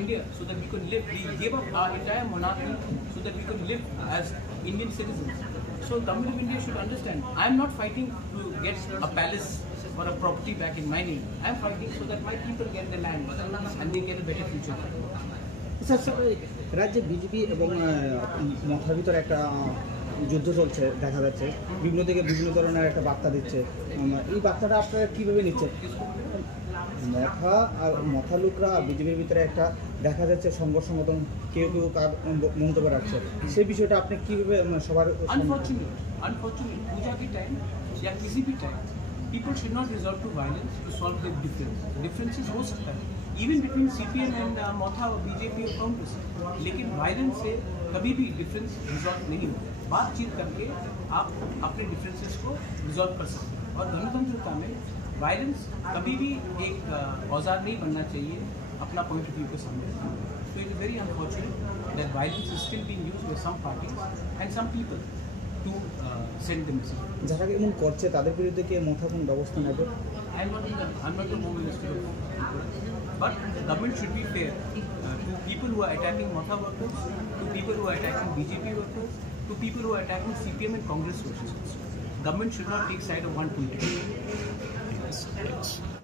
India so that we could live. We gave up our entire monarchy so that we could live as Indian citizens. So Government of India should understand. I am not fighting to get a palace or a property back in my name. I am fighting so that my people get the land and they get a better future. রাজ্যে BJP এবং মথার ভিতরে একটা যুদ্ধ চলছে দেখা যাচ্ছে, বিভিন্ন দিকে বিভিন্ন ধরনের একটা বার্তা দিচ্ছে। এই বার্তাটা আপনারা কীভাবে নিচ্ছেন? মথা লোকরা বিজেপির ভিতরে একটা দেখা যাচ্ছে সংঘর্ষ মতন কেউ কেউ তার মন্তব্য রাখছে, সেই বিষয়টা আপনি কীভাবে সবার? Unfortunately, पूजा के टाइम या किसी भी time people should not resort to violence to solve their differences हो सकता है even between CPM and मोथा और BJP और कांग्रेस, लेकिन वायलेंस से कभी भी डिफरेंस रिजॉल्व नहीं होता। बातचीत करके आप अपने डिफरेंसेस को रिजॉल्व कर सकते हैं और गणतंत्रता में वायलेंस कभी भी एक औजार नहीं बनना चाहिए अपना पॉइंट ऑफ व्यू के सामने। So it is very unfortunate that violence is still being used by some parties and some people to send the message. যারা এমন করছে তাদের বিরুদ্ধে কি মোথা কোন ব্যবস্থা নেবে? I'm not the Home Minister, but the government should be fair to people who are attacking Motha workers, to people who are attacking BJP workers, to people who are attacking CPM and Congress workers. Government should not take side of one political.